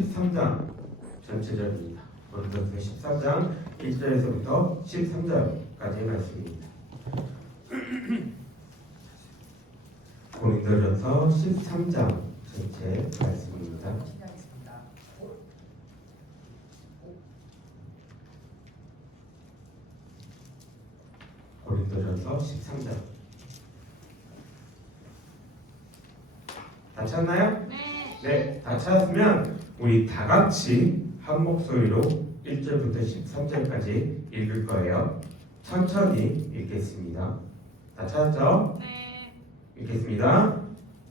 13장 전체적입니다. 고린도전서 13장 1절에서부터 13절까지의 말씀입니다. 고린도전서 13장 전체 말씀입니다. 고린도전서 13장 다 찾나요? 네, 다 찾았으면 우리 다 같이 한 목소리로 1절부터 13절까지 읽을 거예요. 천천히 읽겠습니다. 다 찾았죠? 네. 읽겠습니다.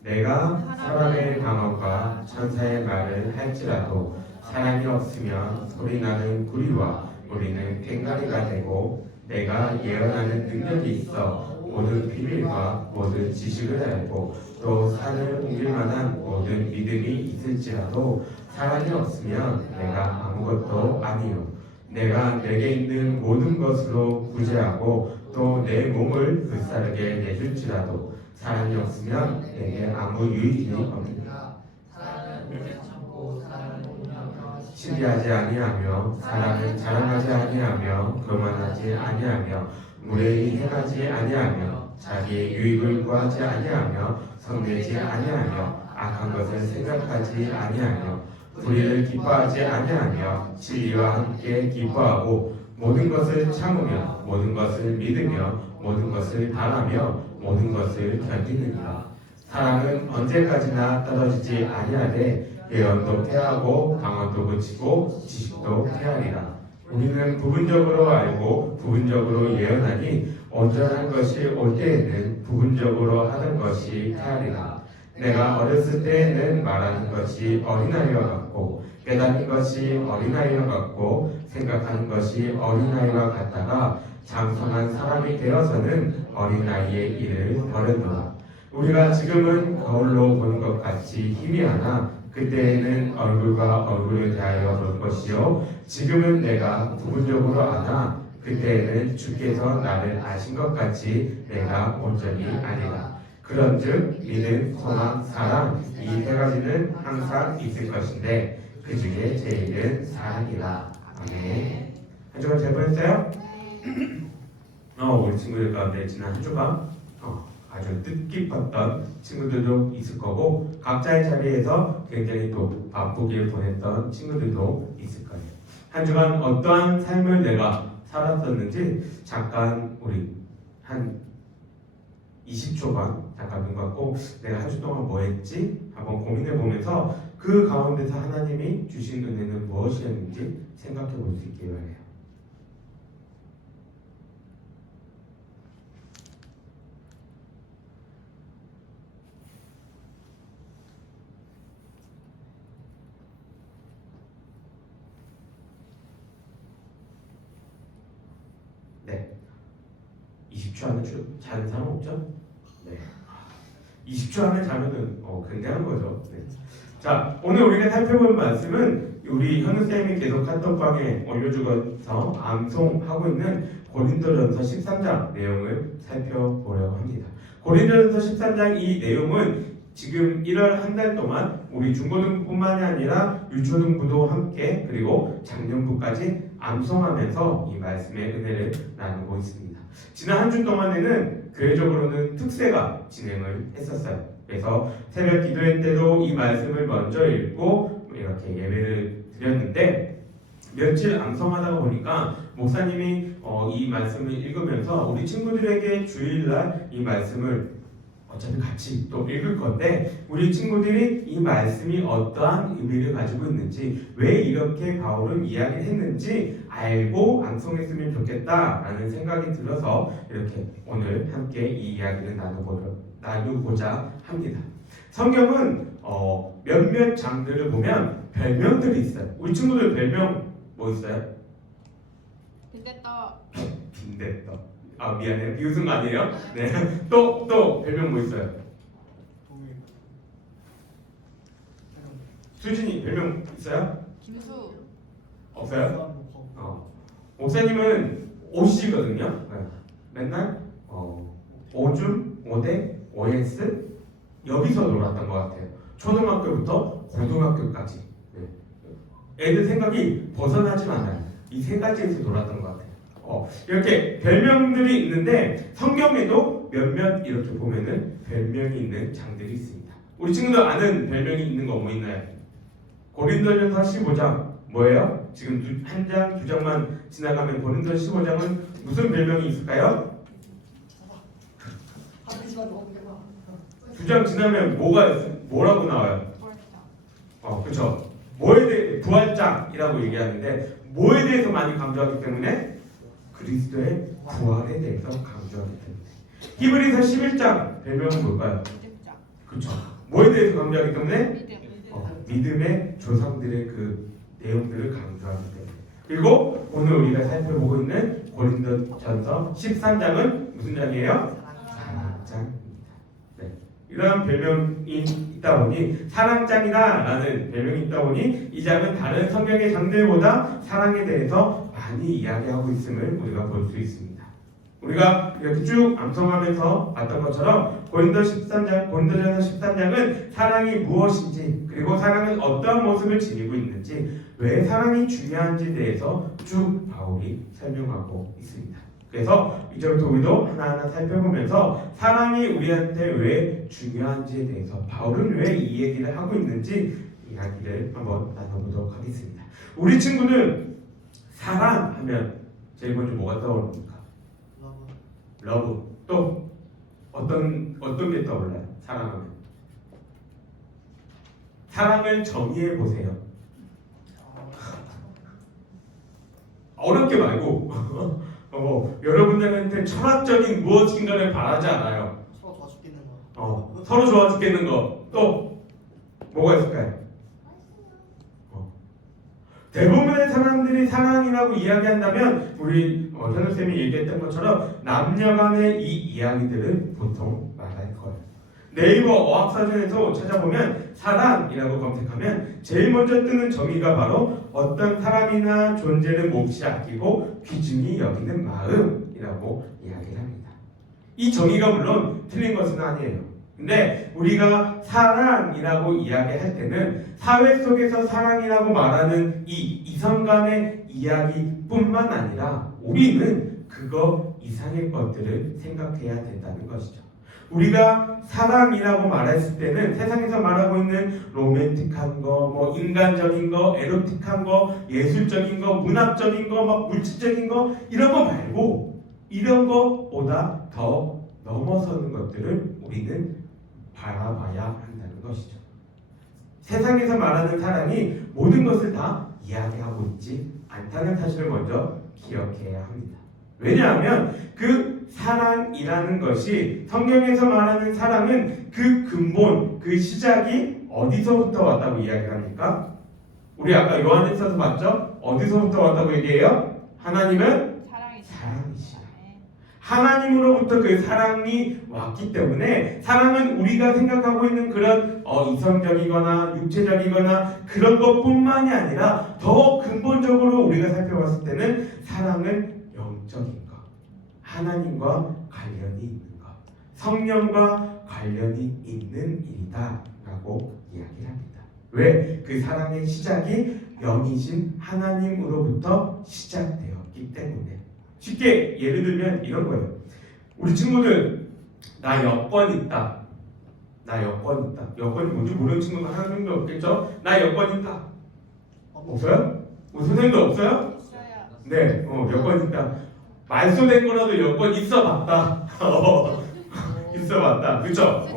내가 사람의 방언과 천사의 말을 할지라도 사랑이 없으면 소리나는 구리와 우리는 꽹과리가 되고, 내가 예언하는 능력이 있어 모든 비밀과 모든 지식을 알고 또 산을 옮길 만한 모든 믿음이 있을지라도 사랑이 없으면 내가 아무것도 아니요. 내가 내게 있는 모든 것으로 구제하고 또 내 몸을 불사르게 내줄지라도 사랑이 없으면 내게 아무 유익이 없느니라. 시기하지 아니하며 사랑은 자랑하지 아니하며 교만하지 아니하며 무례히 행하지 아니하며 자기의 유익을 구하지 아니하며 성내지 아니하며 악한 것을 생각하지 아니하며 불의를 기뻐하지 아니하며 진리와 함께 기뻐하고 모든 것을 참으며 모든 것을 믿으며 모든 것을 바라며 모든 것을 견디느니라. 사랑은 언제까지나 떨어지지 아니하되 예언도 패하고 방언도 그치고 지식도 패하리라. 우리는 부분적으로 알고 부분적으로 예언하니 온전한 것이 올 때에는 부분적으로 하던 것이 패하리라. 내가 어렸을 때에는 말하는 것이 어린아이와 같고 깨닫는 것이 어린아이와 같고 생각하는 것이 어린아이와 같다가 장성한 사람이 되어서는 어린아이의 일을 버렸노라. 우리가 지금은 거울로 보는 것 같이 희미하나 그때에는 얼굴과 얼굴을 대하여 볼 것이요 지금은 내가 부분적으로 아나 그때에는 주께서 나를 아신 것 같이 내가 온전히 아니라. 그런즉 믿음, 소망, 사랑 이 세 가지는 항상 있을 것인데 그 중에 제일은 사랑이라. 아멘. 한 주간 잘 보냈어요? 우리 친구들 가운데 지난 한 주간 아주 뜻깊었던 친구들도 있을 거고 각자의 자리에서 굉장히 또 바쁘게 보냈던 친구들도 있을 거예요. 한 주간 어떠한 삶을 내가 살았었는지 잠깐 우리 한 20초간 잠깐 눈 감고 내가 한 주 동안 뭐 했지? 한번 고민해 보면서 그 가운데서 하나님이 주신 은혜는 무엇이었는지 생각해 볼 수 있길 바래요. 네. 20초 안에 자는 사람 없죠? 네. 20초 안에 자면은 굉장한 거죠. 네. 자, 오늘 우리가 살펴볼 말씀은 우리 현우쌤이 계속 카톡방에 올려주면서 암송하고 있는 고린도전서 13장 내용을 살펴보려고 합니다. 고린도전서 13장 이 내용은 지금 1월 한 달 동안 우리 중고등부뿐만이 아니라 유초등부도 함께 그리고 작년부까지 암송하면서 이 말씀의 은혜를 나누고 있습니다. 지난 한 주 동안에는 교회적으로는 특세가 진행을 했었어요. 그래서 새벽 기도회 때도 이 말씀을 먼저 읽고 이렇게 예배를 드렸는데 며칠 암송하다 보니까 목사님이 이 말씀을 읽으면서 우리 친구들에게 주일날 이 말씀을 어차피 같이 또 읽을 건데 우리 친구들이 이 말씀이 어떠한 의미를 가지고 있는지 왜 이렇게 바울은 이야기를 했는지 알고 암송했으면 좋겠다라는 생각이 들어서 이렇게 오늘 함께 이 이야기를 나누고자 합니다. 성경은 몇몇 장들을 보면 별명들이 있어요. 우리 친구들 별명 뭐 있어요? 빈대떡. 빈대떡. 미안해요. 비웃은 거 아니에요? 네. 또 별명 뭐 있어요? 수진이 별명 있어요? 김수. 없어요? 목사님은 OC거든요. 네. 맨날 오줌, 오대, OS 여기서 놀았던 것 같아요. 초등학교부터 고등학교까지. 네. 애들 생각이 벗어나진 않아요. 이 세 가지에서 놀았던 것 같아요. 이렇게 별명들이 있는데 성경에도 몇몇 이렇게 보면은 별명이 있는 장들이 있습니다. 우리 친구들 아는 별명이 있는 거 뭐 있나요? 고린도전서 15장 뭐예요? 지금 한 장, 두 장만 지나가면 고린도전서 15장은 무슨 별명이 있을까요? 두 장 지나면 뭐라고 나와요? 그렇죠. 뭐에 대해 부활장이라고 얘기하는데 뭐에 대해서 많이 강조하기 때문에 그리스도의 부활에 대해서 강조하기 때문에 히브리서 11장 별명은 뭘까요? 그렇죠. 뭐에 대해서 강조하기 때문에 믿음의 조상들의 그 내용들을 강조하기 때문에 그리고 오늘 우리가 살펴보고 있는 고린도전서 13장은 무슨 장이에요? 사랑장입니다. 네. 이러한 별명이 있다 보니 사랑장이다라는 별명이 있다 보니 이 장은 다른 성경의 장들보다 사랑에 대해서 많이 이야기하고 있음을 우리가 볼 수 있습니다. 우리가 이렇게 쭉 암송하면서 봤던 것처럼 고린도전서 13장은 사랑이 무엇인지 그리고 사랑은 어떠한 모습을 지니고 있는지 왜 사랑이 중요한지에 대해서 쭉 바울이 설명하고 있습니다. 그래서 이제부터 우리도 하나하나 살펴보면서 사랑이 우리한테 왜 중요한지에 대해서 바울은 왜 이 얘기를 하고 있는지 이야기를 한번 나눠보도록 하겠습니다. 우리 친구는 사랑하면 제일 먼저 뭐가 떠오릅니까? 러브. 또 어떤 게 떠올라요? 사랑하면 사랑을 정의해 보세요. 어렵게 말고 여러분들한테 철학적인 무엇인가를 바라지 않아요. 서로 좋아 죽겠는 거. 서로 좋아 죽겠는 거. 또 뭐가 있을까요? 대부분의 사람들이 사랑이라고 이야기한다면 우리 현우쌤이 얘기했던 것처럼 남녀간의 이 이야기들은 보통 말할 거예요. 네이버 어학사전에서 찾아보면 사랑이라고 검색하면 제일 먼저 뜨는 정의가 바로 어떤 사람이나 존재를 몹시 아끼고 귀중히 여기는 마음이라고 이야기를 합니다. 이 정의가 물론 틀린 것은 아니에요. 근데 우리가 사랑이라고 이야기할 때는 사회 속에서 사랑이라고 말하는 이 이성 간의 이야기뿐만 아니라 우리는 그거 이상의 것들을 생각해야 된다는 것이죠. 우리가 사랑이라고 말했을 때는 세상에서 말하고 있는 로맨틱한 거, 뭐 인간적인 거, 에로틱한 거, 예술적인 거, 문학적인 거, 막 물질적인 거 이런 거 말고 이런 것보다 더 넘어서는 것들을 우리는 바라봐야 한다는 것이죠. 세상에서 말하는 사랑이 모든 것을 다 이야기하고 있지 않다는 사실을 먼저 기억해야 합니다. 왜냐하면 그 사랑이라는 것이 성경에서 말하는 사랑은 그 근본, 그 시작이 어디서부터 왔다고 이야기를 합니까? 우리 아까 요한일서에서 봤죠? 어디서부터 왔다고 얘기해요? 하나님은 사랑이시다. 하나님으로부터 그 사랑이 왔기 때문에 사랑은 우리가 생각하고 있는 그런 이성적이거나 육체적이거나 그런 것뿐만이 아니라 더 근본적으로 우리가 살펴봤을 때는 사랑은 영적인 것, 하나님과 관련이 있는 것, 성령과 관련이 있는 일이다 라고 이야기를 합니다. 왜? 그 사랑의 시작이 영이신 하나님으로부터 시작되었기 때문에. 쉽게 예를 들면 이런 거예요. 우리 친구들 나 여권 있다. 나 여권 있다. 여권이 뭔지 모르는 친구가 한 명도 없겠죠? 나 여권 있다. 없어요? 우리 선생님도 없어요? 네, 여권 있다. 말소된 거라도 여권 있어봤다. 있어봤다. 그렇죠?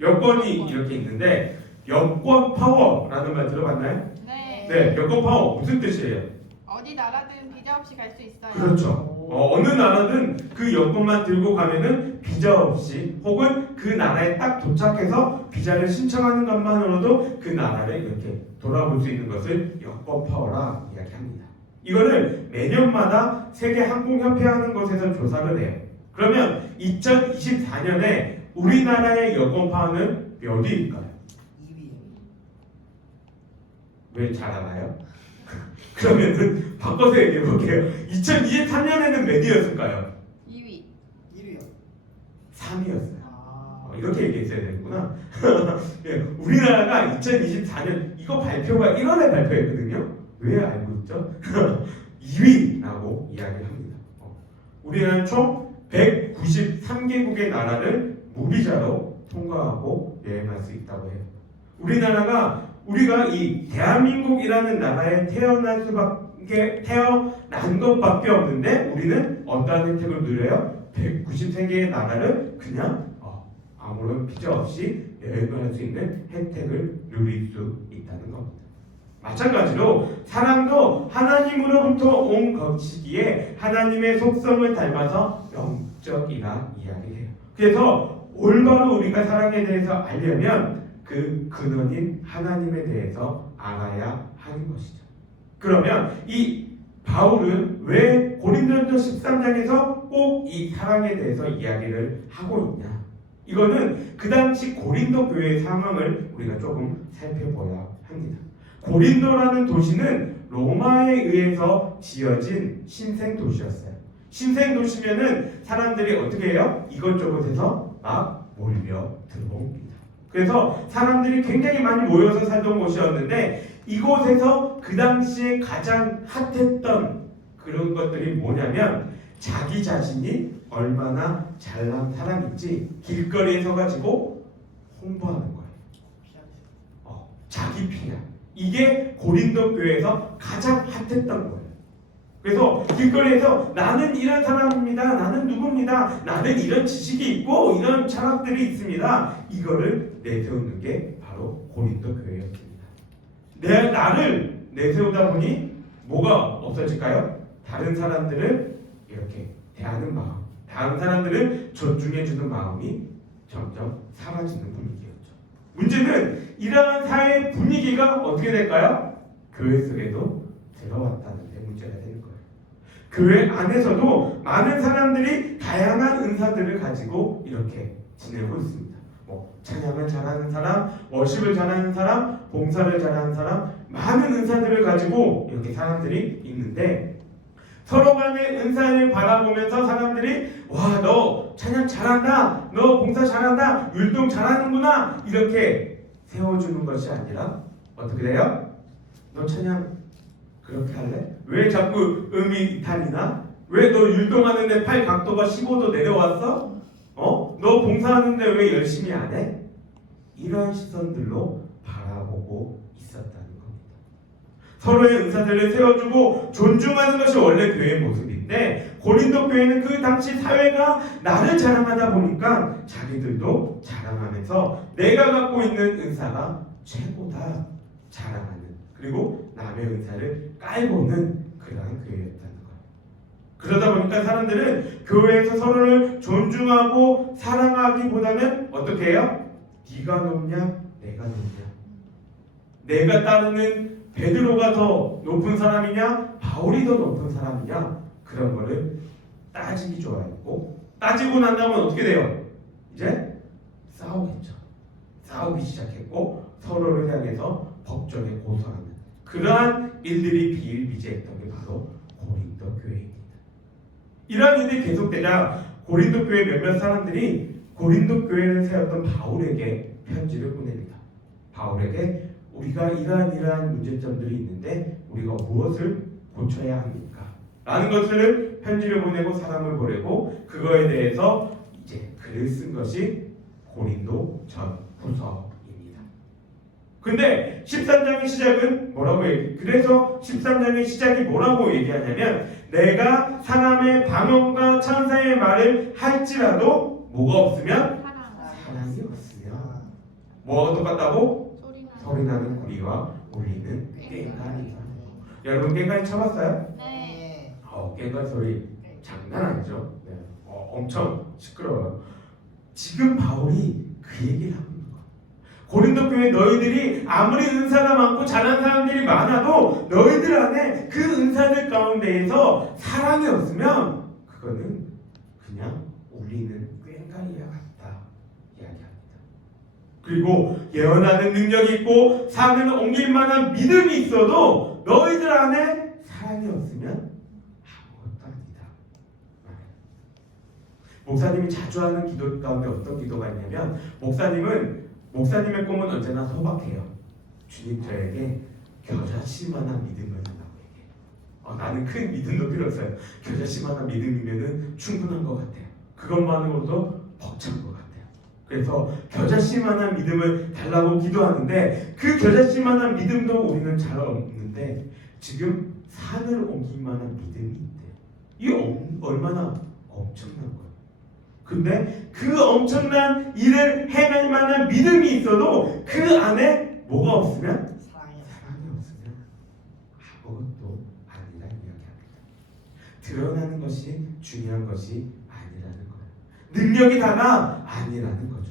여권이 이렇게 있는데 여권 파워라는 말 들어봤나요? 네. 네, 여권 파워 무슨 뜻이에요? 어디 나라든 비자 없이 갈 수 있어요. 그렇죠. 어느 나라든 그 여권만 들고 가면은 비자 없이 혹은 그 나라에 딱 도착해서 비자를 신청하는 것만으로도 그 나라를 이렇게 돌아볼 수 있는 것을 여권 파워라 이야기합니다. 이거를 매년마다 세계 항공협회 하는 곳에서 조사를 해요. 그러면 2024년에 우리나라의 여권 파워는 몇 위일까요? 2위. 왜 잘 알아요? 그러면은 바꿔서 얘기해 볼게요. 2023년에는 몇 위였을까요? 2위. 1위요. 3위였어요. 아. 이렇게 얘기했어야 되는구나. 예, 우리나라가 2024년 이거 발표가 1월에 발표했거든요. 왜 알고 있죠? 2위라고 이야기합니다. 우리는 총 193개국의 나라를 무비자로 통과하고 여행할 수 있다고 해요. 우리가 이 대한민국이라는 나라에 태어난 것밖에 없는데 우리는 어떠한 혜택을 누려요? 193개의 나라를 그냥 아무런 비자 없이 여행을 할 수 있는 혜택을 누릴 수 있다는 겁니다. 마찬가지로 사람도 하나님으로부터 온 것이기에 하나님의 속성을 닮아서 영적이라 이야기해요. 그래서 올바로 우리가 사랑에 대해서 알려면 그 근원인 하나님에 대해서 알아야 하는 것이죠. 그러면 이 바울은 왜 고린도전서 13장에서 꼭 이 사랑에 대해서 이야기를 하고 있냐? 이거는 그 당시 고린도 교회의 상황을 우리가 조금 살펴봐야 합니다. 고린도라는 도시는 로마에 의해서 지어진 신생 도시였어요. 신생 도시면은 사람들이 어떻게 해요? 이것저것에서 막 몰려 들어옵니다. 그래서 사람들이 굉장히 많이 모여서 살던 곳이었는데 이곳에서 그 당시에 가장 핫했던 그런 것들이 뭐냐면 자기 자신이 얼마나 잘난 사람인지 길거리에 서가지고 홍보하는 거예요. 자기 PR. 이게 고린도 교회에서 가장 핫했던 거예요. 그래서 길거리에서 나는 이런 사람입니다. 나는 누구입니다. 나는 이런 지식이 있고 이런 철학들이 있습니다. 이거를 내세우는 게 바로 고린도 교회였습니다. 나를 내세우다 보니 뭐가 없어질까요? 다른 사람들을 이렇게 대하는 마음, 다른 사람들을 존중해주는 마음이 점점 사라지는 분위기였죠. 문제는 이러한 사회 분위기가 어떻게 될까요? 교회 속에도 들어왔다는 데 문제가 되는 거예요. 교회 안에서도 많은 사람들이 다양한 은사들을 가지고 이렇게 지내고 있습니다. 찬양을 잘하는 사람, 워십을 잘하는 사람, 봉사를 잘하는 사람, 많은 은사들을 가지고 이렇게 사람들이 있는데 서로 간의 은사를 바라보면서 사람들이 와, 너 찬양 잘한다, 너 봉사 잘한다, 율동 잘하는구나 이렇게 세워주는 것이 아니라 어떻게 돼요? 너 찬양 그렇게 할래? 왜 자꾸 음이 이탈이나? 왜 너 율동하는데 팔 각도가 15도 내려왔어? 너 봉사하는데 왜 열심히 안 해? 이런 시선들로 바라보고 있었다는 겁니다. 서로의 은사들을 세워주고 존중하는 것이 원래 교회의 모습인데 고린도 교회는 그 당시 사회가 나를 자랑하다 보니까 자기들도 자랑하면서 내가 갖고 있는 은사가 최고다 자랑하는, 그리고 남의 은사를 깔보는 그러한 교회였다는 거예요. 그러다 보니까 사람들은 교회에서 서로를 존중하고 사랑하기보다는 어떻게 해요? 네가 높냐? 내가 높냐? 내가 따르는 베드로가 더 높은 사람이냐? 바울이 더 높은 사람이냐? 그런 거를 따지기 좋아했고, 따지고 난 다음에 어떻게 돼요? 이제 싸우겠죠. 싸우기 시작했고 서로를 향해서 법정에 고소하는 그러한 일들이 비일비재했던 게 바로 고린도 교회입니다. 이러한 일이 계속되자 고린도 교회 몇몇 사람들이 고린도 교회를 세웠던 바울에게 편지를 보냅니다. 바울에게 우리가 이러한 문제점들이 있는데 우리가 무엇을 고쳐야 합니까? 라는 것을 편지를 보내고 사람을 보내고 그거에 대해서 이제 글을 쓴 것이 고린도 전후서입니다. 근데 13장의 시작은 뭐라고 얘기해요? 그래서 13장의 시작이 뭐라고 얘기하냐면 내가 사람의 방언과 천사의 말을 할지라도 뭐가 없으면 사랑이 없으면 뭐가 똑같다고? 소리 나는 구리와 울리는 꽹과리. 여러분 꽹과리 쳐봤어요? 네. 꽹과리 소리 장난 아니죠? 네. 엄청 시끄러워요. 지금 바울이 그 얘기를 하고 있는 거야. 고린도 교회 너희들이 아무리 은사가 많고 잘난 사람들이 많아도 너희들 안에 그 은사들 가운데에서 사랑이 없으면 그거는 그냥 울리는 꽹과리와 같다 이야기합니다. 그리고 예언하는 능력이 있고 산을 옮길 만한 믿음이 있어도 너희들 안에 사랑이 없으면 아무것도 아니다. 목사님이 자주 하는 기도 가운데 어떤 기도가 있냐면 목사님의 꿈은 언제나 소박해요. 주님 저에게 겨자씨만한 믿음을 나는 큰 믿음도 필요 없어요. 겨자씨만한 믿음이면은 충분한 것 같아요. 그것만으로도 벅찬 것 같아요. 그래서 겨자씨만한 믿음을 달라고 기도하는데 그 겨자씨만한 믿음도 우리는 잘 없는데 지금 산을 옮기만한 믿음이 있대요. 이게 얼마나 엄청난 거예요. 근데 그 엄청난 일을 행할 만한 믿음이 있어도 그 안에 뭐가 없으면 사랑이 없으면 아무것도 아니라는 이야기합니다. 드러나는 것이 중요한 것이 아니라는 거예요. 능력이 다가 아니라는 거죠.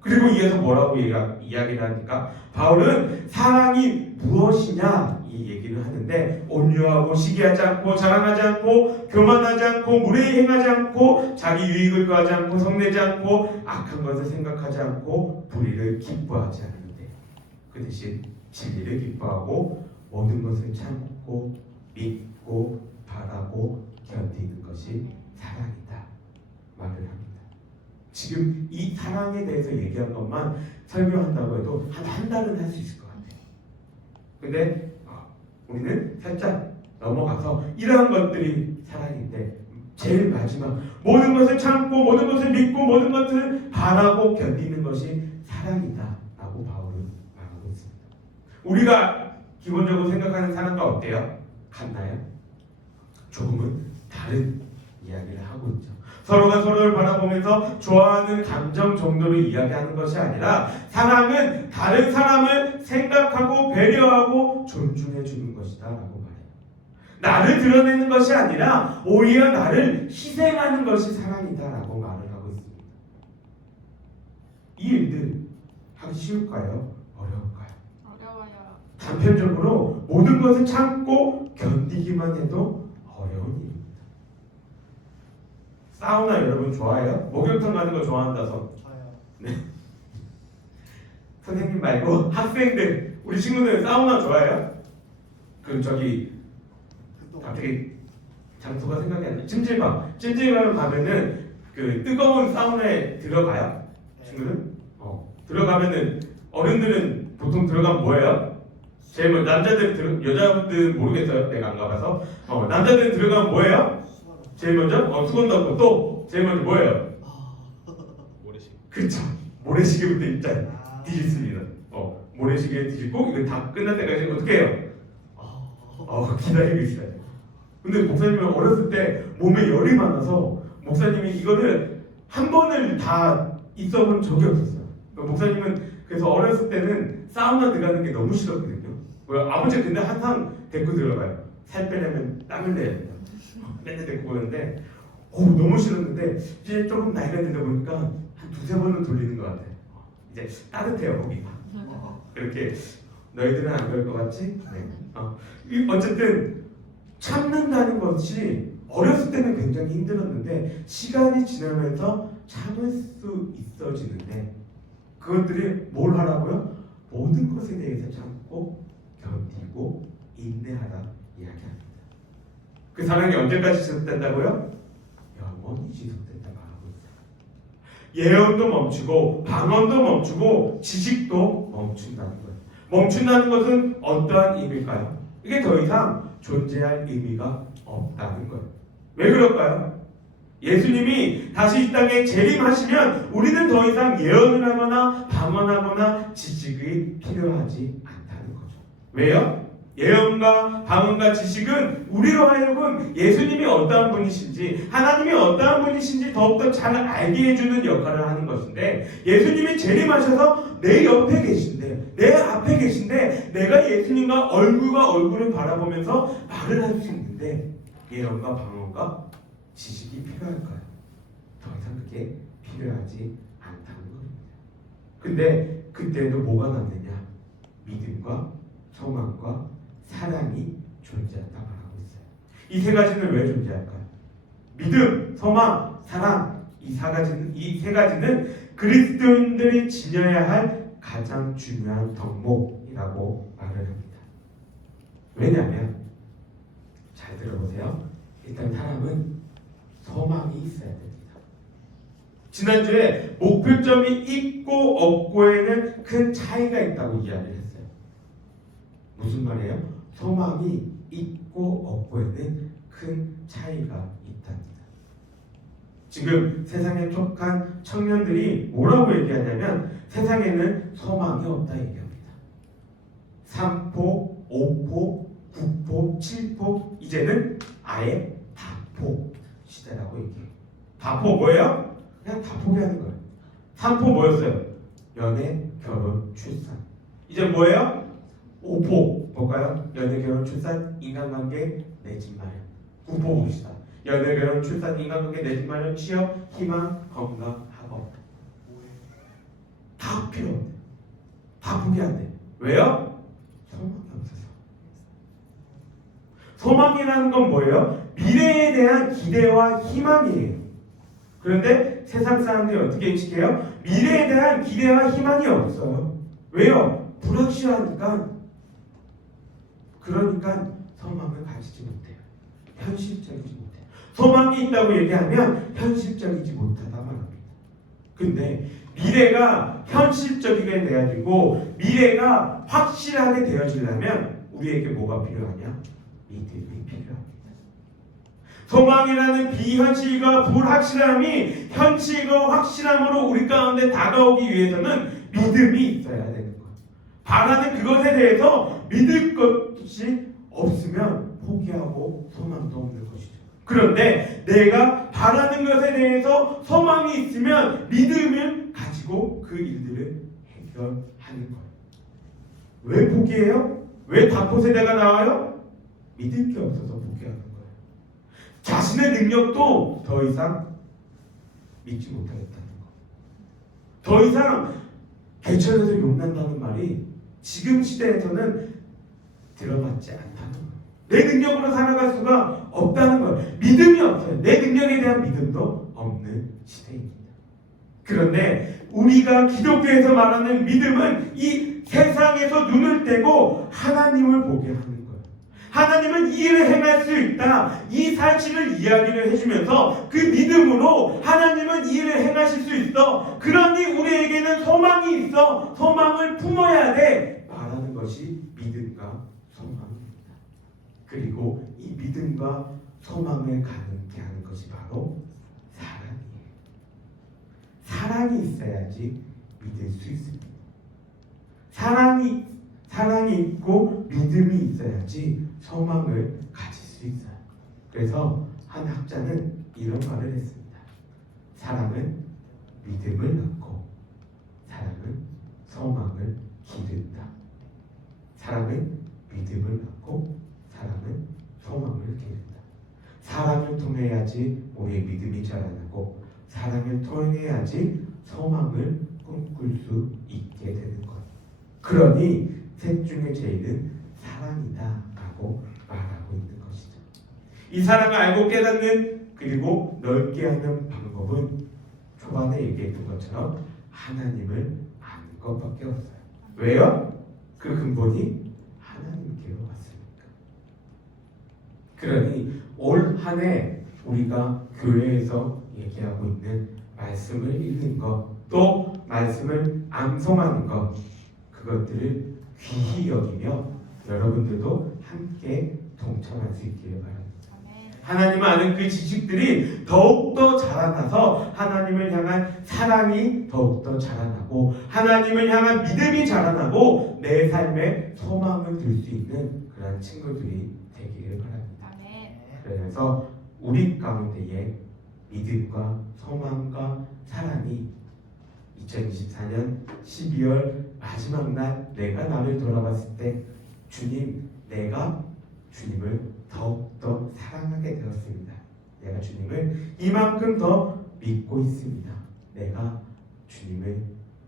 그리고 이어서 뭐라고 이야기를 하니까 바울은 사랑이 무엇이냐 이 얘기를 하는데 온유하고 시기하지 않고 자랑하지 않고 교만하지 않고 무례히 행하지 않고 자기 유익을 구하지 않고 성내지 않고 악한 것을 생각하지 않고 불의를 기뻐하지 않는데 그 대신 진리를 기뻐하고 모든 것을 참고 믿고 바라고 견디는 것이 사랑이다 말을 합니다. 지금 이 사랑에 대해서 얘기한 것만 설명한다고 해도 한 달은 할 수 있을 것 같아요. 근데 우리는 살짝 넘어가서 이러한 것들이 사랑인데 제일 마지막 모든 것을 참고 모든 것을 믿고 모든 것을 바라고 견디는 것이 사랑이다 라고 바울은 말하고 있습니다. 우리가 기본적으로 생각하는 사랑과 어때요? 같나요? 조금은 다른 이야기를 하고 있죠. 서로가 서로를 바라보면서 좋아하는 감정 정도를 이야기하는 것이 아니라 사랑은 다른 사람을 생각하고 배려하고 존중해 주는 것이다 라고 말해요. 나를 드러내는 것이 아니라 오히려 나를 희생하는 것이 사랑이다 라고 말을 하고 있습니다. 이 일들 하기 쉬울까요? 어려울까요? 어려워요. 단편적으로 모든 것을 참고 견디기만 해도 어려운 일입니다. 사우나 여러분 좋아해요? 목욕탕 가는 거 좋아한다서. 저요. 선생님 말고 학생들, 우리 친구들 사우나 좋아해요? 갑자기 장소가 생각이 안 나. 찜질방 가면은 그 뜨거운 사우나에 들어가요? 친구들? 들어가면은 어른들은 보통 들어가면 뭐예요? 제일 먼저 여자분들은 모르겠어요. 내가 안 가봐서. 남자들은 들어가면 뭐예요? 제일 먼저 수건 덮고 또 제일 먼저 뭐예요? 모래시계. 그렇죠. 모래시계부터 일단 뒤집습니다. 모래시계 뒤집고 이거 다 끝날 때까지 어떻게 해요? 기다리고 있어요. 근데 목사님은 어렸을 때 몸에 열이 많아서 목사님이 이거를 한 번을 다 있어본 적이 없었어요. 목사님은 그래서 어렸을 때는 사우나 들어가는 게 너무 싫었거든요. 아버지 근데 항상 데리고 들어가요. 살 빼려면 땀을 내야 돼요. 맨날 데리고 오는데 너무 싫었는데 이제 조금 나이가 들다 보니까 한 두세 번은 돌리는 것 같아요. 이제 따뜻해요 거기가. 그렇게 너희들은 안 그럴 것 같지? 네. 어쨌든 참는다는 것이 어렸을 때는 굉장히 힘들었는데 시간이 지나면서 참을 수 있어지는데 그것들이 뭘 하라고요? 모든 것에 대해서 참고 견디고 인내하라 이야기합니다. 그 사랑이 언제까지 지속된다고요? 영원히 지속된다 말하고 있어요. 예언도 멈추고 방언도 멈추고 지식도 멈춘다는 거예요. 멈춘다는 것은 어떠한 의미일까요? 이게 더 이상 존재할 의미가 없다는 거예요. 왜 그럴까요? 예수님이 다시 이 땅에 재림하시면 우리는 더 이상 예언을 하거나 방언하거나 지식이 필요하지 않다는 거죠. 왜요? 예언과 방언과 지식은 우리로 하여금 예수님이 어떠한 분이신지 하나님이 어떠한 분이신지 더욱더 잘 알게 해주는 역할을 하는 것인데 예수님이 재림하셔서 내 옆에 계신데 내 앞에 계신데 내가 예수님과 얼굴과 얼굴을 바라보면서 말을 할 수 있는데 예언과 방언과 지식이 필요할까요? 더 이상 그게 필요하지 않다는 겁니다. 근데 그때도 뭐가 남느냐? 믿음과 소망과 사랑이 존재한다 말하고 있어요. 이 세 가지는 왜 존재할까요? 믿음, 소망, 사랑 이 세 가지는 그리스도인들이 지녀야 할 가장 중요한 덕목이라고 말을 합니다. 왜냐하면 잘 들어보세요. 일단 사람은 소망이 있어야 됩니다. 지난주에 목표점이 있고 없고에는 큰 차이가 있다고 이야기를 했어요. 무슨 말이에요? 소망이 있고 없고에는 큰 차이가 있답니다. 지금 세상에 속한 청년들이 뭐라고 얘기하냐면 세상에는 소망이 없다 얘기합니다. 3포, 5포, 9포, 7포 이제는 아예 다포 시대라고 얘기해요. 다포 뭐예요? 그냥 다 포기하는 거예요. 3포 뭐였어요? 연애, 결혼, 출산. 이제 뭐예요? 5포 볼까요? 연애, 결혼, 출산, 인간관계, 내 집 마련. 9포 봅시다. 연애, 결혼, 출산, 인간관계, 내 집 마련, 취업, 희망, 건강, 학업. 다 필요 없네. 다 포기 안 돼. 왜요? 소망이 없어서. 소망이라는 건 뭐예요? 미래에 대한 기대와 희망이에요. 그런데 세상 사람들이 어떻게 인식해요? 미래에 대한 기대와 희망이 없어요. 왜요? 불확실하니까. 그러니까 소망을 가지지 못해요. 현실적이지 못해요. 소망이 있다고 얘기하면 현실적이지 못하다 말합니다. 근데 미래가 현실적이게 되어지고 미래가 확실하게 되어지려면 우리에게 뭐가 필요하냐? 믿음이 필요합니다. 소망이라는 비현실과 불확실함이 현실과 확실함으로 우리 가운데 다가오기 위해서는 믿음이 있어야 되는 거예요. 바라는 그것에 대해서 믿을 것이 없으면 포기하고 소망도 없는 것이죠. 그런데 내가 바라는 것에 대해서 소망이 있으면 믿음을 가지고 그 일들을 해결하는 거예요. 왜 포기해요? 왜 다포 세대가 나와요? 믿을 게 없어서 포기하는 거예요. 자신의 능력도 더 이상 믿지 못하겠다는 거. 더 이상 개천에서 용난다는 말이 지금 시대에서는 들어맞지 않다는 거예요. 내 능력으로 살아갈 수가 없다는 거예요. 믿음이 없어요. 내 능력에 대한 믿음도 없는 시대입니다. 그런데 우리가 기독교에서 말하는 믿음은 이 세상에서 눈을 떼고 하나님을 보게 하는 거예요. 하나님은 이 일을 행할 수 있다. 이 사실을 이야기를 해주면서 그 믿음으로 하나님은 이 일을 행하실 수 있어. 그러니 우리에게는 소망이 있어. 소망을 품어야 돼. 말하는 것이 믿음과 소망입니다. 그리고 이 믿음과 소망을 가능케 하는 것이 바로 사랑이에요. 사랑이 있어야지 믿을 수 있습니다. 사랑이 있고 믿음이 있어야지 소망을 가질 수 있어요. 그래서 한 학자는 이런 말을 했습니다. 사랑은 믿음을 낳고 사랑은 소망을 기른다. 사랑은 믿음을 낳고 사랑은 소망을 기른다. 사랑을 통해야지 우리의 믿음이 자라나고 사랑을 통해야지 소망을 꿈꿀 수 있게 되는 것. 그러니 셋 중에 제일은 사랑이다 라고 말하고 있는 것이죠. 이 사랑을 알고 깨닫는 그리고 넓게 하는 방법은 초반에 얘기했던 것처럼 하나님을 아는 것밖에 없어요. 왜요? 그 근본이 하나님께로 왔으니까. 그러니 올 한 해 우리가 교회에서 얘기하고 있는 말씀을 읽는 것, 또 말씀을 암송하는 것, 그것들을 귀히 여기며 여러분들도 함께 동참할 수 있기를 바랍니다. 하나님을 아는 그 지식들이 더욱더 자라나서 하나님을 향한 사랑이 더욱더 자라나고 하나님을 향한 믿음이 자라나고 내 삶에 소망을 들 수 있는 그런 친구들이 되기를 바랍니다. 그래서 우리 가운데에 믿음과 소망과 사랑이 2024년 12월 마지막 날 내가 나를 돌아봤을 때 주님, 내가 주님을 더욱더 사랑하게 되었습니다. 내가 주님을 이만큼 더 믿고 있습니다. 내가 주님에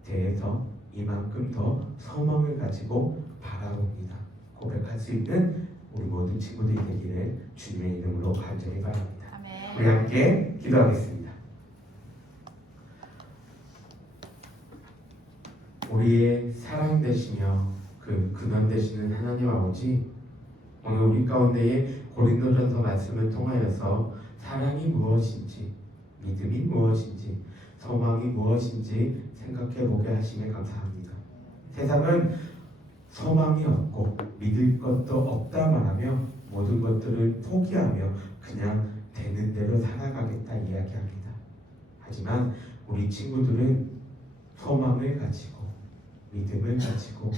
대해서 이만큼 더 소망을 가지고 바라봅니다. 고백할 수 있는 우리 모든 친구들이 되기를 주님의 이름으로 간절히 바랍니다. 아멘. 우리 함께 기도하겠습니다. 우리의 사랑 되시며 그 근원 되시는 하나님 아버지, 오늘 우리 가운데에 고린도전서 말씀을 통하여서 사랑이 무엇인지, 믿음이 무엇인지, 소망이 무엇인지 생각해 보게 하심에 감사합니다. 세상은 소망이 없고 믿을 것도 없다 말하며 모든 것들을 포기하며 그냥 되는 대로 살아가겠다 이야기합니다. 하지만 우리 친구들은 소망을 가지고 믿음을 가지고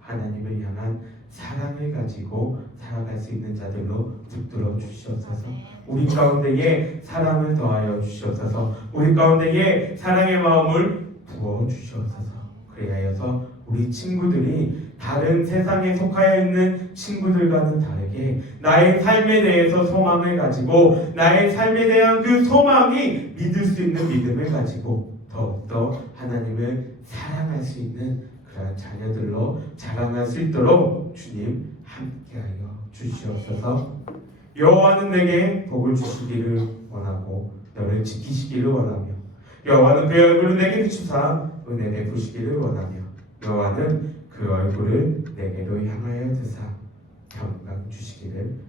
하나님을 향한 사랑을 가지고 살아갈 수 있는 자들로 붙들어 주시옵소서. 우리 가운데에 사랑을 더하여 주시옵소서. 우리 가운데에 사랑의 마음을 부어 주시옵소서. 그리하여서 우리 친구들이 다른 세상에 속하여 있는 친구들과는 다르게 나의 삶에 대해서 소망을 가지고 나의 삶에 대한 그 소망이 믿을 수 있는 믿음을 가지고 더욱더 하나님을 사랑할 수 있는 그러한 자녀들로 자라날 수 있도록 주님 함께하여 주시옵소서. 여호와는 내게 복을 주시기를 원하고 너를 지키시기를 원하며 여호와는 그의 얼굴을 내게 비추사 은혜 베푸시기를 원하며 여호와는 그 얼굴을 내게로 향하여 드사 평강 주시기를